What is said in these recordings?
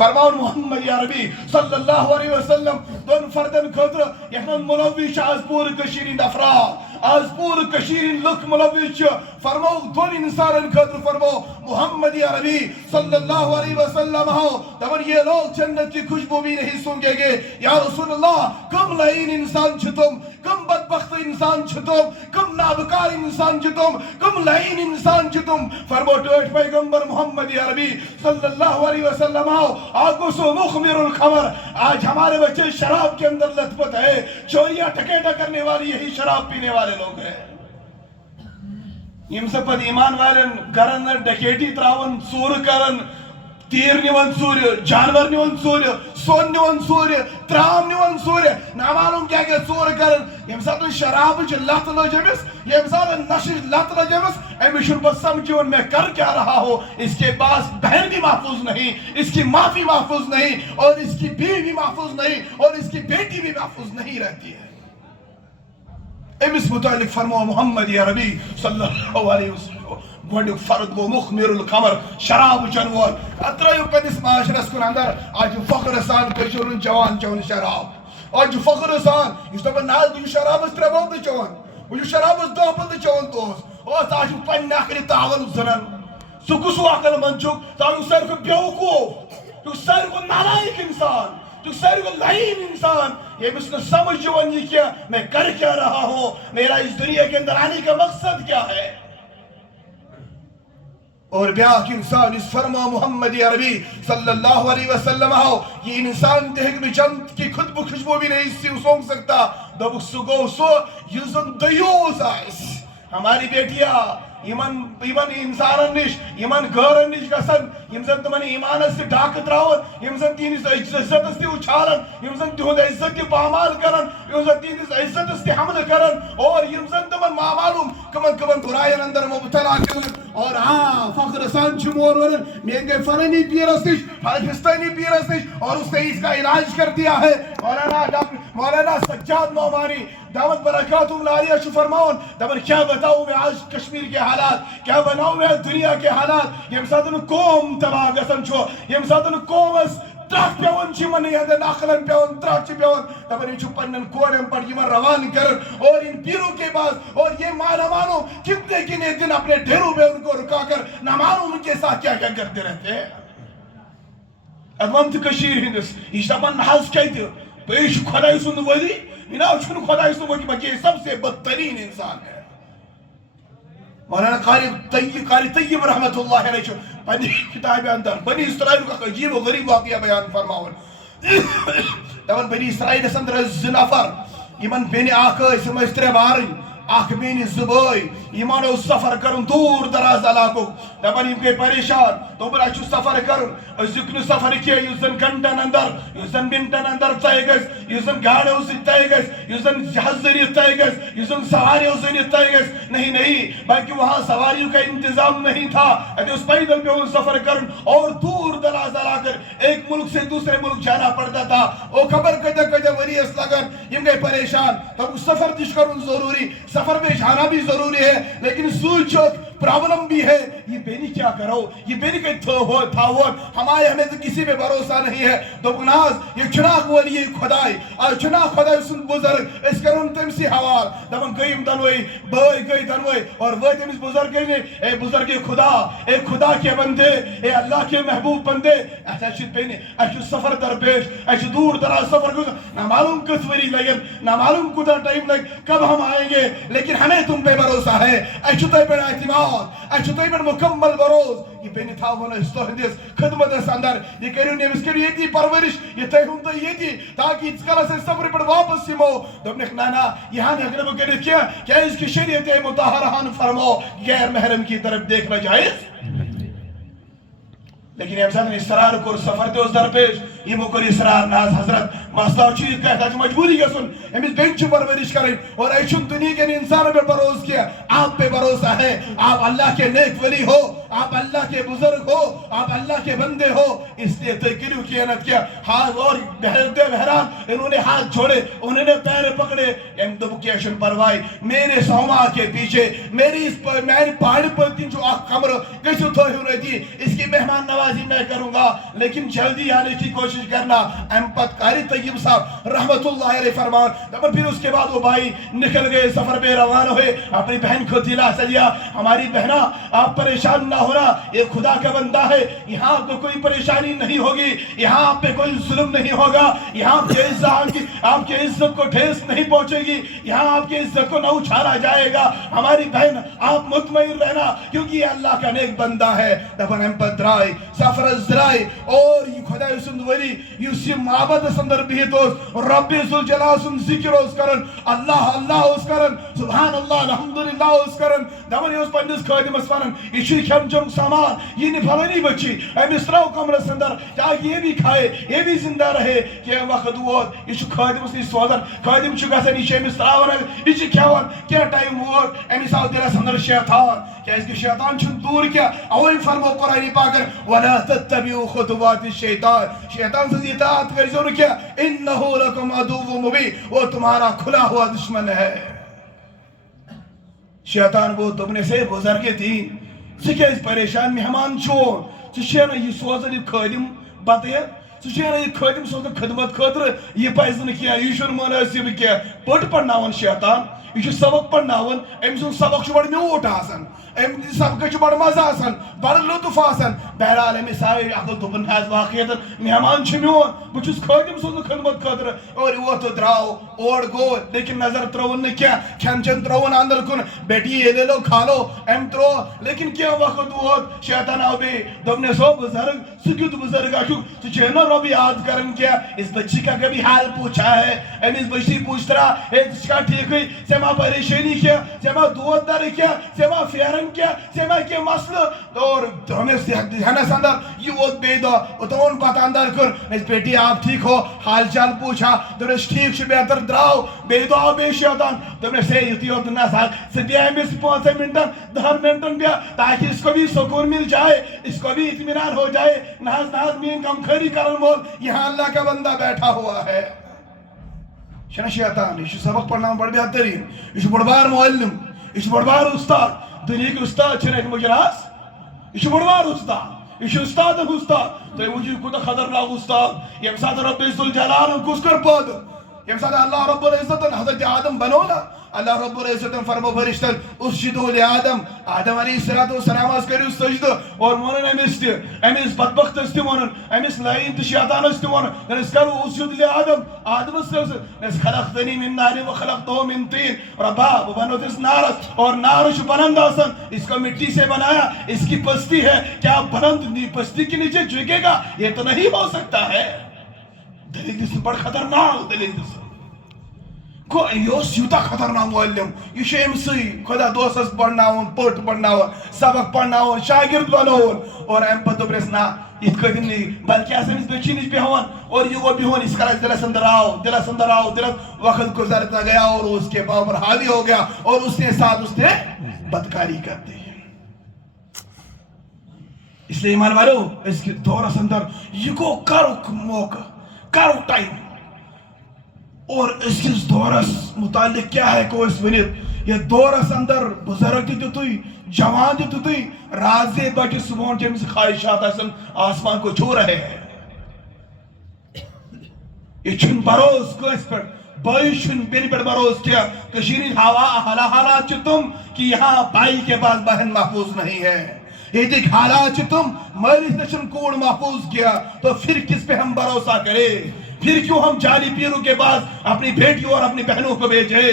فرماؤن محمد عربی صلی اللہ علیہ وسلم دون فردن خطر یہاں ملوث آز پور کشیرین افراد آز پور کشیرین لک ملوث فرماؤ دون انسان خطر فرماؤ محمد عربی صلی اللہ علیہ وسلم ہو دبر یہ لوگ جنت کی خوشبو بھی نہیں سونگے گے یا رسول اللہ کم لعین انسان چھتم کم بدبخت انسان چھتم کم نابکار انسان چھتم کم لعین انسان چھتم فرمو ٹوٹ پیغمبر محمد عربی صلی اللہ علیہ وسلم ہو آگو سو مخمر الخمر آج ہمارے بچے شراب کے اندر لت پت ہے چوریاں ٹکیٹا کرنے والی یہی شراب پینے والے لوگ ہیں یم سے پت ایمان والن کرن ڈکیٹی تراون سور کرن تیر نیون سور جانور نیون سور سون نیون سور ترام نیون سور نامعلوم کیا کہ سور کرن یم ساتھ شراب چھ لت لجمس یم ساتھ نشش لت لجمس امیشن بس سمجھون میں کر کیا رہا ہو اس کے پاس بہن بھی محفوظ نہیں اس کی ماں بھی محفوظ نہیں اور اس کی بیوی بھی محفوظ نہیں اور اس کی بیٹی بھی محفوظ نہیں رہتی ہے امس متعلق فرمو محمد عربی صلی اللہ علیہ وسلم گوڑی فرد گو مخمر الخمر شراب چنوال اترائیو پنس معاشرس کن اندر آج فخر سان کشورن جوان چون شراب آج فخر سان اس تو ناز دیو شراب اس تربو دی چون وہ شراب اس دو پل دی چون توس اور آج پن ناکری تاول زنن سکسو عقل منچوک تاکہ سر کو بیوکو تو سر کو نالائک انسان تو سر کو لعین انسان یہ مثل سمجھ جوان یہ کیا میں کر کیا رہا ہوں میرا اس دنیا کے اندر آنے کا مقصد کیا ہے اور بیاک انسان اس فرما محمد عربی صلی اللہ علیہ وسلم ہو یہ انسان دیکھ بھی چند کی خود بخشبو بھی نہیں اس سے سونگ سکتا دب سگو سو یزن دیوز آئیس ہماری بیٹیاں ایمان انسان نش ایمان گھر نش گسن یمزن تمن ایمان سے ڈاکت راون یمزن تین عزت اس اچھالن یمزن تہند عزت کی پامال کرن یمزن تین عزت اس حمل کرن اور یمزن تمن معلوم کمن کمن برائن اندر مبتلا کرن اور ہاں فخر سان چمور ورن میں گئے فلانی پیرستش پاکستانی پیرستش اور اس نے اس کا علاج کر دیا ہے مولانا سجاد نعمانی دعوت برکاتم لالیہ شو فرماؤن دبر کیا بتاؤں میں آج کشمیر کے حالات کیا بناؤں میں دنیا کے حالات یم ساتھ ان قوم تباہ گسن چھو یم ساتھ ان قوم اس ترک پیون چی منی ہے ناخلن پیون ترک چی پیون دبر یہ چھو پنن کوڑم پر یہ روان کرن اور ان پیروں کے بعد اور یہ مانا مانو کتنے کنے دن اپنے ڈھیروں میں ان کو رکا کر نہ مانو ان کے ساتھ کیا کیا کرتے رہتے ہیں ادوانت کشیر ہندس یہ شبان نحاز کہتے پیش خدای سن ولی انہاں چھن خدای سن ولی بچے سب سے بدترین انسان ہے مولانا قاری طیب رحمت اللہ علیہ چھو پنی کتاب اندر بنی اسرائیل کا عجیب و غریب واقعہ بیان فرماؤن دون بنی اسرائیل اس اندر زنافر ایمن بین آقا اسم استرے بارن آخ بین زبائی ایمانو سفر کرن دور دراز علاقوں دبن ایم کے پریشان تو بلا چھو سفر کرن ذکن سفر کیا یوزن گھنٹن اندر یوزن منٹن اندر تائے گئس یوزن گاڑے اسے تائے گئس یوزن جہاز ذریعہ تائے گئس یوزن سواری ذریعہ تائے گئس نہیں بلکہ وہاں سواریوں کا انتظام نہیں تھا اگر اس پیدل پہ ان سفر کرن اور دور دراز علاقر ایک ملک سے دوسرے ملک جانا پڑتا تھا او خبر کجا کجا وریس لگن یم گئے پریشان تب سفر دش کرن ضروری سفر میں جانا بھی ضروری ہے لیکن سوچوک پرابلم بھی ہے یہ بینی کیا کرو یہ بینی کہ تھاون ہمارے ہمیں تو کسی پہ بھروسہ نہیں ہے دو گناز یہ چناک ولی خدای اور چناک خدای سن بزرگ اس کرن تم سی حوال دبن گئیم دنوئی بھائی گئی دنوئی اور وہ تم اس بزرگ نے اے بزرگ خدا اے خدا کے بندے اے اللہ کے محبوب بندے احتیشت بینی احتیشت سفر درپیش احتیشت دور دراز سفر گزر نہ معلوم کس وری لگن نہ معلوم کتا ٹائم لگ کب ہم آئیں گے لیکن ہمیں تم پہ بھروسہ ہے احتیشت پر اعتماد اچھو تو ایمن مکمل بروز یہ بینی تھا ہونا اس تو ہندیس خدمت اس اندر یہ کہہ رہی ہوں اس کے لیے یہ تھی پرورش یہ تھے ہوں تو یہ تھی تاکہ اس کلا سے سفر پر واپس سمو تو اپنے خنانا یہاں نے اگر وہ کہہ رہی کیا اس کی شریعت متحرہان فرمو غیر محرم کی طرف دیکھنا جائز لیکن یہ امسان اسرار کو سفر تے اس در پیش یہ مکر اسرار ناز حضرت مسئلہ چیز کہتا ہے مجبوری کا سن ہمیں بینچ پرورش کریں اور ایشن دنیا کے انسان پہ بروز کیا آپ پہ بروسہ ہے آپ اللہ کے نیک ولی ہو آپ اللہ کے بزرگ ہو, آپ اللہ کے بندے ہو, اس لیے تکریو کی انت کیا ہاتھ اور بہران انہوں نے ہاتھ چھوڑے, انہوں نے پیر پکڑے. ام دوب کیشن پروائی میرے سوما کے پیچھے میری پہاڑ پر جو کمر کسی تو دی اس کی مہمان نوازی میں کروں گا, لیکن جلدی آنے کی کوشش کرنا. ام پت قاری طیب صاحب رحمت اللہ علیہ فرمان. پھر اس کے بعد وہ بھائی نکل گئے, سفر پہ روانہ ہوئے, اپنی بہن کو دلاسا دیا ہماری بہنا آپ پریشان نہ ہونا, یہ خدا کا بندہ ہے, یہاں آپ کو کوئی پریشانی نہیں ہوگی, یہاں آپ پہ کوئی ظلم نہیں ہوگا, یہاں آپ کی عزت کو ٹھیس نہیں پہنچے گی, یہاں آپ کی عزت کو نہ اچھالا جائے گا. ہماری بہن آپ مطمئن رہنا کیونکہ یہ اللہ کا نیک بندہ ہے. دفن ہم پر درائی سفر ازدرائی اور یہ خدا سند ولی یہ معبد سندر بہتوس رب ذوالجلال سند ذکر اس کرن, اللہ اللہ اس کرن, سبحان اللہ الحمدللہ اس کرن. دفن یہ اس پندس خادم اس ونن یہ چھ کھم چم سامان, یہ نہیں پھلانی بچی امس تراو کمرہ سندر تاکہ یہ بھی کھائے یہ بھی زندہ رہے. کہ وقت ووت یہ خادم اس نش سوزان, خادم چھ گژھان یہ امس تراوان یہ چھ کھیوان کیا ٹائم ووت امس آو دلس اندر شیطان, کیازکہ شیطان چھن دور کیا اوے فرمو قرآن پاکن ولا تتبعوا خطوات الشیطان, شیطان سے اطاعت کرزو نہ کیا انه لکم عدو مبین, وہ تمہارا کھلا ہوا دشمن ہے. شیطان وہ تمنے سے بزرگ تین سکیز پریشان مہمان چون سشینا یہ سوزن یہ خادم بطیر سشینا یہ خادم سوزن خدمت خاطر یہ پائزن کیا یہ شن مناسب کیا پٹ پڑھناون شیطان یہ سبق پڑھناون ام سن سبق چھ بڑ میوٹ آسان ام سبق چھ بڑ مزہ آسان بڑ لطف آسان. بہرحال امس آئی عقل دوپن حاض واقعیت مہمان چھ میون بہ چھس خادم سوزن خدمت خاطر اور وہ تو دراو اور گو, لیکن نظر ترون نہ کیا کھین چن ترون اندر کن بیٹی یہ لے لو کھا لو ام ترو, لیکن کیا وقت ووت شیطان آو بے دوپنے سو بزرگ سکیت بزرگ آکیو تو چہنا رو بھی یاد کرن کیا اس بچی کا کبھی حال پوچھا ہے, ام اس بچی پوچھتا رہا اے اس کا ٹھیک ہوئی سیما پریشانی کیا سیما دود در کیا سیما فیرن کیا سیما کیا مسئلہ اور ہمیں ہنس اندر یہ ووت بے دو اتون پتہ اندر کن اس بیٹی آپ ٹھیک ہو حال چال پوچھا دونس ٹھیک چھ بہتر دراو بے دو آو بے شیطان دونس سے یتی ہوت نہ ساتھ سے دیا ہمیں 5 منٹن 10 منٹن بیا تاکہ اس کو بھی سکون مل جائے, اس کو بھی اطمینان ہو جائے. ناز مین کم خری کرن مول یہاں اللہ کا بندہ بیٹھا ہوا ہے. شنا شیطان یہ سبق پڑھنا بڑھ بہترین, یہ بڑبار معلم, یہ بڑبار استاد, دنیا کے استاد چھنے مجراس, یہ بڑبار استاد, یہ استاد استاد تو مجھے خدا خطرناک استاد. یم ساتھ رب ذوالجلال کس کر پاد یم ساتھ اللہ رب العزت حضرت آدم بنونا, اللہ رب العزت فرمو فرشتن اسجدو لآدم, آدم علیہ السلام اس کریو سجد اور مونن امس بدبخت استی مونن امس لائن تو شیطان استی مونن نس کرو اسجد لآدم, آدم نس خلقتنی من نار و خلقتو من طین, ربا وہ بنو اس نارس اور نارش بلند آسن اس کو مٹی سے بنایا, اس کی پستی ہے کیا بلند پستی کے نیچے جھکے گا, یہ تو نہیں ہو سکتا ہے. دلیل دس بڑھ خطرناک دلیل دس کو یوس یوتا خطرناک معلم یہ شیم سی خدا دوستس پڑھناون پٹ پڑھناون سبق پڑھناون شاگرد بناون اور ام پتو پرسنا یہ قدم نہیں بلکہ اسن اس بچی نش بیہون اور یہ وہ بیہون اس کا دل اندر آؤ وقت گزرتا گیا اور اس کے پاور حاوی ہو گیا اور اس کے ساتھ اس نے بدکاری کر دی. اس لیے ایمان والو اس کے دور اندر یہ کو کرو موقع کرو ٹائم اور اس کے دورس متعلق کیا ہے کو اس ونت یہ دورس اندر بزرگ دیتوی جوان دیتوی رازے بچے سبون جمع سے خواہشات ایسن آسمان کو چھو رہے ہیں. یہ چھن بروز کو اس پر بائی چھن بینی پر بروز کیا کشیری حالات چھ تم کہ یہاں بائی کے پاس بہن محفوظ نہیں ہے, یہ دیکھ حالات چھ تم مریض نشن کوڑ محفوظ کیا تو پھر کس پہ ہم بھروسہ کرے, پھر کیوں ہم جعلی پیروں کے پاس اپنی بیٹیوں اور اپنی بہنوں کو بھیجے,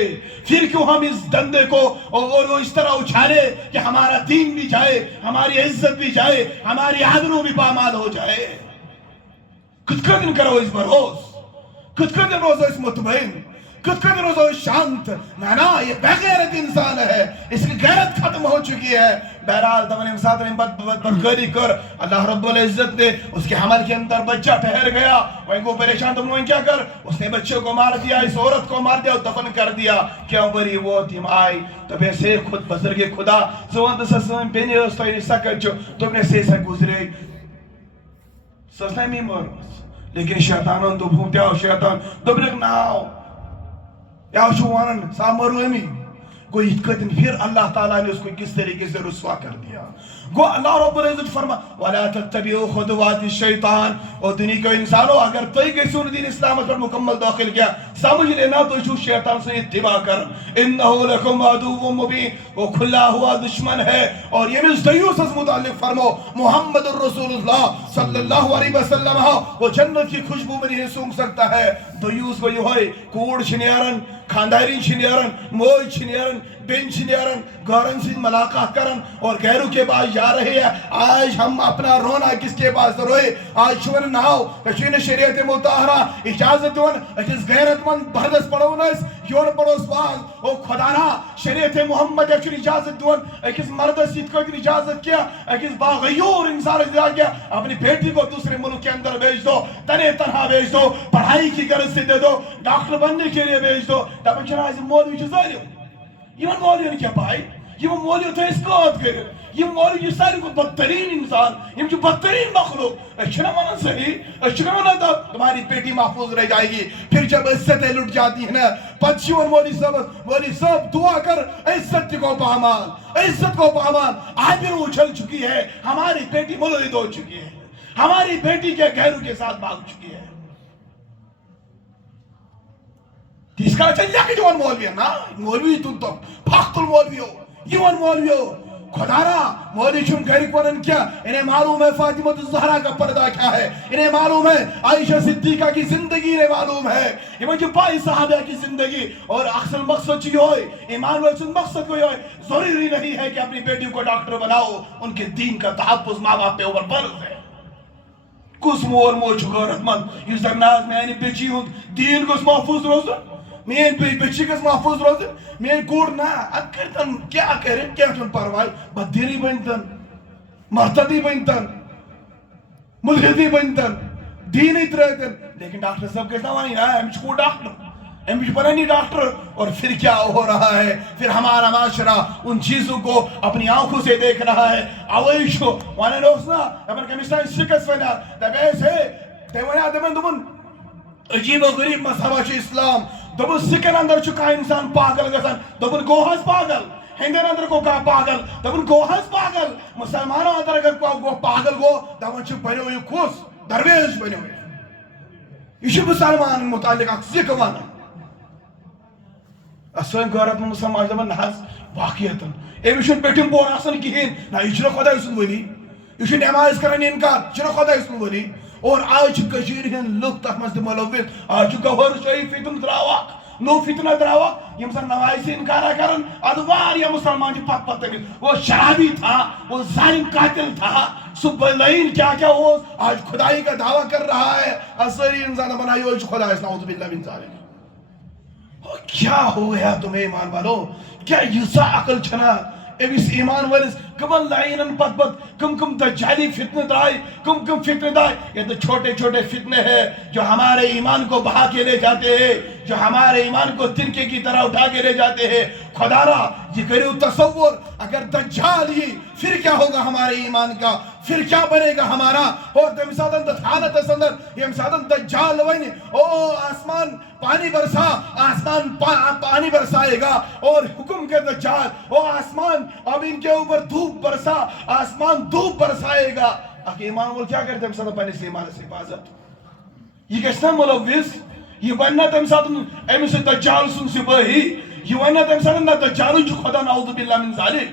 پھر کیوں ہم اس دندے کو اور اس طرح اچھالے کہ ہمارا دین بھی جائے, ہماری عزت بھی جائے, ہماری آبرو بھی پامال ہو جائے. کت کردن کرو اس بروز, کت کردن روز اس مطمئن کت روزو شانت نا یہ بغیرت انسان ہے، اس کی غیرت ختم ہو چکی ہے. بہرحال دمن امساد نے بدکاری کر، اللہ رب العزت نے اس کے حمل کے اندر بچہ ٹھہر گیا. وہیں کو پریشان تم نے کیا کر، اس نے بچے کو مار دیا، اس عورت کو مار دیا اور دفن کر دیا. کیوں بری وہ تیم آئی تو بیسے خود بزرگ خدا زوان دساسن بینی استوئی سکت جو تم نے سے گزرے سسنائی مر. لیکن شیطانوں تو بھومتے آو شیطان دبرک ناو یا شوانن سامرو امی گو اتقدن پھر اللہ تعالیٰ نے اس کو کس طریقے سے رسوا کر دیا. گو اللہ رب العزت فرما وَلَا تَتَّبِعُوا خُطُوَاتِ الشَّيْطَانِ. اور دنیا کے انسانوں اگر توئی کسی دین اسلام پر مکمل داخل کیا سمجھ لینا تو جو شیطان سے اتباع کر. إِنَّهُ لَكُمْ عَدُوٌّ مُبِينٌ. وہ کھلا ہوا دشمن ہے. اور یہ مس دیوس از متعلق فرمو محمد الرسول اللہ صلی اللہ علیہ وسلم وہ جنت کی خوشبو میں نہیں سونگ سکتا ہے. دیوس کو یہ ہوئے کوڑ چھنیارن خانداری چھنیارن موج چھنیارن بین چھنیارن گورن سے ملاقات کرن اور غیروں کے پاس جا رہے ہیں. آج ہم اپنا رونا کس کے پاس روئے؟ آج شون ناو کشین شریعت متحرہ اجازت دون اکس غیرت من بردس پڑھونس یور پڑھوس باز او خدانا شریعت محمد اکشن اجازت دون اکس مردس ات کو اجازت کیا اکس باغیور انسان اجازت کیا اپنی بیٹی کو دوسرے ملک کے اندر بیچ دو، تنہ تنہا بیچ دو، پڑھائی کی غرض سے دے دو، ڈاکٹر بننے کے لیے بیچ دو. تب چنا اس مولوی چھ ظالم یہ مولوی کیا پائی یہ مولوی تو اسقاط کرے یہ مولوی ساری کو بدترین انسان یہ جو بدترین مخلوق اچھنا مانا صحیح اچھنا مانا تو تمہاری بیٹی محفوظ رہ جائے گی. پھر جب عزتیں لٹ جاتی ہیں نا پچھیون مولوی صاحب دعا کر عزت کو پامال عزت کو پامال. آبر اچھل چکی ہے، ہماری بیٹی مولوی ہو چکی ہے، ہماری بیٹی کے گھروں کے ساتھ بھاگ چکی ہے. تیس کا چلیا کہ جوان مولوی ہے نا مولوی تم تو پاکتل مولوی ہو یوان مولوی ہو. خدارا مولوی چون گھر کنن کیا انہیں معلوم ہے فاطمہ الزہرا کا پردہ کیا ہے، انہیں معلوم ہے عائشہ صدیقہ کی زندگی انہیں معلوم ہے، یہ جو بائی صحابہ کی زندگی. اور اکثر مقصد چی ہوئے ایمان والسن مقصد کوئی ہوئے ضروری نہیں ہے کہ اپنی بیٹی کو ڈاکٹر بناؤ. ان کے دین کا تحفظ ماں باپ پہ اوپر فرض ہے. کس مول موج غیرت مند اس درناز میں آئینی بیچی ہوں دین کو محفوظ روزن مین بچی کس محفوظ روزن مین کوڑ نا اکرتن کیا کریں کیا چون پروائی بددینی بنتن مرتدی بنتن ملحدی بنتن دینی ترہتن. لیکن ڈاکٹر صاحب کہتا وانی نا ہمیں کو ڈاکٹر ہمیں بنانی ڈاکٹر. اور پھر کیا ہو رہا ہے، پھر ہمارا معاشرہ ان چیزوں کو اپنی آنکھوں سے دیکھ رہا ہے. اویشو وانا نوسنا اپن کمیستان شکست وینا دبیس ہے دیوانا دمن دمن عجیب و غریب مذہبہ چھ اسلام. دبن سکن اندر چکا انسان پاگل گسن دبن گوہز پاگل ہندن اندر کو کہا پاگل دبن گوہز پاگل مسلمانوں اندر اگر کو پاگل گو دبن چھ بنے ہوئی خوص درویش بنے ہوئی. یہ مسلمان متعلق اکسی کوانا اسوین گورت میں مسلمان دبن نحس واقعیتاً ایوشن پیٹن بور آسن کہین نا یہ چھنا خدا اسن ولی یہ نماز کرن انکار چھنا خدا اسن ولی. اور آج کشیر ہن لوگ تحمد ملوث آج گوھر شاہی فتن دراوک نو فتنہ دراوک یم سن نماز سے انکارا کرن ادوار یا مسلمان جی پت پت وہ شرابی تھا وہ ظالم قاتل تھا سبلین کیا کیا وہ آج خدائی کا دعویٰ کر رہا ہے. اصلی انسان بنائی ہو خدا اس نعوذ باللہ من ذالک. کیا ہو گیا تمہیں ایمان والو کیا یسا عقل چھنا ایویس ایمان والس کمن لائنن پت پت کم دجالی فتنے دائی کم فتنے دائی. یہ تو چھوٹے چھوٹے فتنے ہیں جو ہمارے ایمان کو بہا کے لے جاتے ہیں، جو ہمارے ایمان کو تنکے کی طرح اٹھا کے لے جاتے ہیں. خدارا یہ کرو تصور اگر دجال ہی پھر کیا ہوگا ہمارے ایمان کا، پھر کیا بنے گا ہمارا. اور دمسادن دھانت سندر یہ مسادن دجال وین او آسمان پانی برسا آسمان پانی برسائے گا اور حکم کے دجال او آسمان اب ان کے اوپر دھوپ برسا آسمان دھوپ برسائے گا. اگر ایمان وہ کیا کرتے ہیں مسادن پانی سے ایمان سے حفاظت یہ کشنا ملوث یہ بننا تم ساتھ ایم سے دجال سن سپاہی یہ بننا تم ساتھ نہ دجالو جو خدا نعوذ باللہ من ذالک.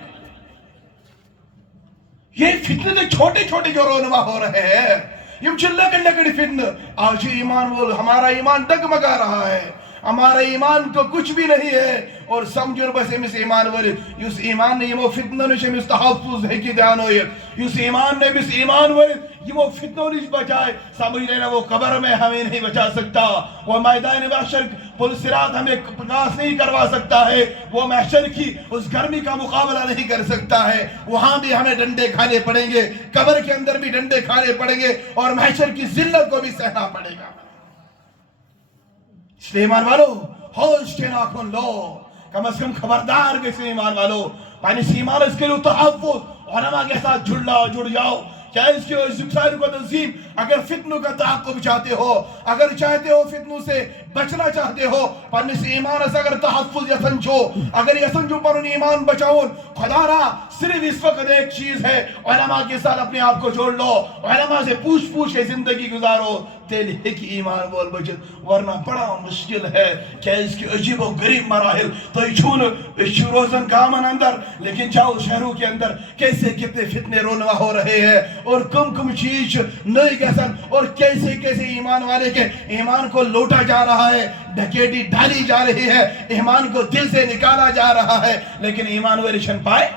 یہ فتنے تو چھوٹے چھوٹے جو رونما ہو رہے ہیں یہ چلکڑ لکڑی فتن. آج ایمان وہ ہمارا ایمان ڈگمگا رہا ہے، ہمارا ایمان تو کچھ بھی نہیں ہے. اور سمجھن بس امس ایمان ورت یس ایمان نے یمو فتنو نش امس تحفظ ہیکی دیان ہوئیت یس ایمان نے امس ایمان ورت یمو فتنو نش بچائے سمجھ لینا وہ قبر میں ہمیں نہیں بچا سکتا وہ میدان محشر پل صراط ہمیں پاس نہیں کروا سکتا ہے وہ محشر کی اس گرمی کا مقابلہ نہیں کر سکتا ہے وہاں بھی ہمیں ڈنڈے کھانے پڑیں گے قبر کے اندر بھی ڈنڈے کھانے پڑیں گے اور محشر کی ذلت کو بھی سہنا پڑے گا اس لیے ایمان والو ہوش کے ناخن لو کم از کم خبردار کے سے ایمان والو پانی سے ایمان اس کے لئے تحفظ علماء کے ساتھ جڑ جاؤ کیا اس کے ذکر کو تنظیم اگر فتنوں کا تعاقب چاہتے ہو اگر چاہتے ہو فتنوں سے بچنا چاہتے ہو پانی سے ایمان اس اگر تحفظ یسن چھو اگر یسن چھو پر ان ایمان بچاؤن خدا را صرف اس وقت ایک چیز ہے علماء کے ساتھ اپنے آپ کو جوڑ لو علماء سے پوچھ کے زندگی گزارو تیل ایک ایمان بول بچت ورنہ بڑا مشکل ہے کیا اس کی عجیب و غریب مراحل تو روزن کامن اندر لیکن جاؤ شہروں کے اندر کیسے کتنے فتنے رونما ہو رہے ہیں اور کم چیز نہیں کیسن اور کیسے ایمان والے کے ایمان کو لوٹا جا رہا ہے ڈکیٹی ڈالی جا رہی ہے ایمان کو دل سے نکالا جا رہا ہے لیکن ایمان ویریشن پائے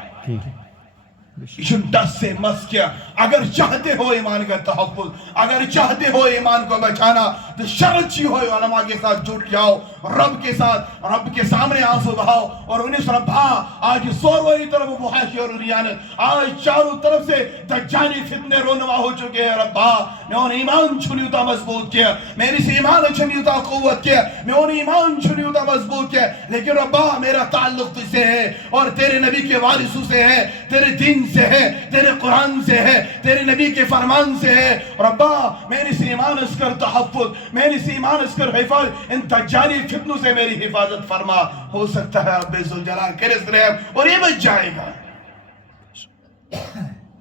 ایشن دس سے مس کیا اگر چاہتے ہو ایمان کا تحفظ اگر چاہتے ہو ایمان کو بچانا تو شرط چی ہو علماء کے ساتھ جٹ جاؤ رب کے ساتھ رب کے سامنے آنسو بہاؤ اور انہیں سر ربا آج سوروئی طرف محاشی اور ریانت آج چاروں طرف سے دجالی فتنے رونما ہو چکے ہیں ربا میں ان ایمان چھنیوتا مضبوط کیا میری سے ایمان چھنیوتا قوت کیا میں ان ایمان چھنیوتا مضبوط کیا لیکن ربا میرا تعلق تجھ سے ہے اور تیرے نبی کے وارثوں سے ہے تیرے دین سے ہے تیرے قرآن سے ہے تیرے نبی کے فرمان سے ہے ربا میری سے ایمان اس کر تحفظ میری سے ایمان اس کر حفاظت ان دجالی فتنوں سے میری حفاظت فرما ہو سکتا ہے رب ذوالجلال کرس رحم اور یہ بچ جائے گا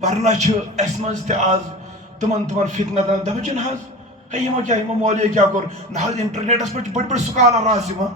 ورنہ چھو اسمز تے آز تمن فتنہ دن دبچن حاز ہے یہ کیا یہ مولیہ کیا کر نحاز انٹرنیٹ اس پر بڑھ سکالا راسی ماں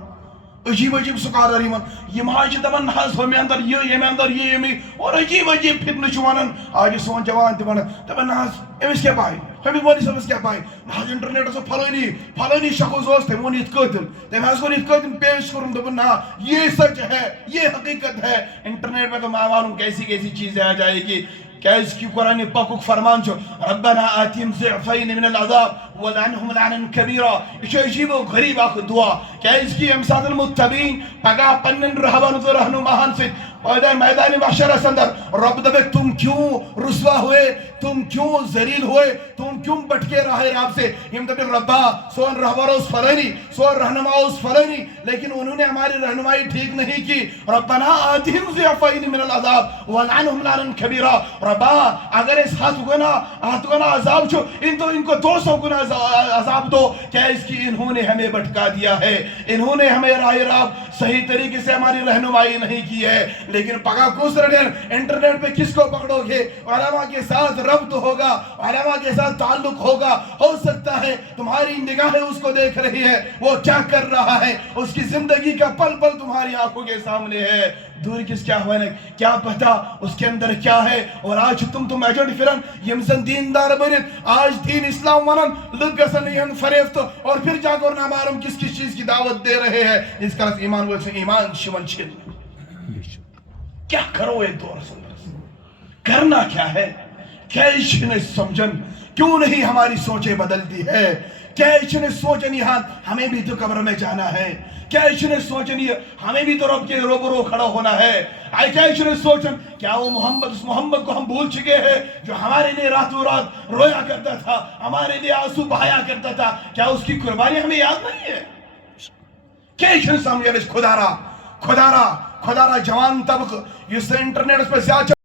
عجیب سکالر یمن یم آج دپان حظ ہمیں اندر یہ اندر یہ اور عجیب فتنہ ونان آج سون جوان تہ ونان دپان حظ امس کیا پائی ہمیں مولوی صاحبس کیا پائی حظ انٹرنیٹ فلانی شخص تم ون یہ قتل تم حظ کور یہ قتل پیش کرن دپان نا یہ سچ ہے یہ حقیقت ہے انٹرنیٹ میں تو میں معلوم کیسی چیزیں آ جائے گی کیا اس کی قرآن پاک فرمان چھو ربنا آتیم ضعفین من العذاب ولعنہم لعنا کبیرا یہ عجیب و غریب آخ دعا کیا اس کی امساد المتبین پگا پنن رہبان و رہنماہان سے میدان محشر اندر رب دبے تم کیوں رسوا ہوئے تم کیوں ذلیل ہوئے تم کیوں بٹکے راہ راب سے ہم دبے ربا سون رہبروس فلانی سون رہنماؤس فلانی لیکن انہوں نے ہماری رہنمائی ٹھیک نہیں کی ربنا آتیم ضعفین من العذاب ولعنہم لعنا کبیرا ربا اگر اس ہاتھ گنا عذاب چھو ان کو 200 گنا عذاب دو کیا اس کی انہوں نے ہمیں بٹکا دیا ہے انہوں نے ہمیں راہ راب صحیح طریقے سے ہماری رہنمائی نہیں کی ہے لیکن پگا کس رڈین انٹرنیٹ پہ کس کو پکڑو گے علماء کے ساتھ ربط ہوگا علماء کے ساتھ تعلق ہوگا ہو سکتا ہے تمہاری نگاہیں اس کو دیکھ رہی ہے وہ کیا کر رہا ہے اس کی زندگی کا پل پل تمہاری آنکھوں کے سامنے ہے دور کس کیا ہوئے کیا پتا اس کے اندر کیا ہے اور آج تم ایجنٹ فرن یمزن دیندار برت آج دین اسلام ونن لگسن این فریفت اور پھر جا کر نامعلوم کس چیز کی دعوت دے رہے ہیں اس کا ایمان وہ ایمان شون چھن کیا کرو ایک دور کرنا کیا ہے کیا اشنے سمجھن کیوں نہیں ہماری سوچیں بدلتی ہے کیا اشنے سوچن یہاں ہمیں بھی تو قبر میں جانا ہے کیا اشنے سوچن ہمیں بھی تو رب کے روبرو کھڑا ہونا ہے کیا اشنے سوچن کیا وہ اس محمد کو ہم بھول چکے ہیں جو ہمارے لیے راتوں رات رویا کرتا تھا ہمارے لیے آنسو بہایا کرتا تھا کیا اس کی قربانی ہمیں یاد نہیں ہے کیا اشنے سمجھن خدا را جوان طبق یہ انٹرنیٹ پر زیادہ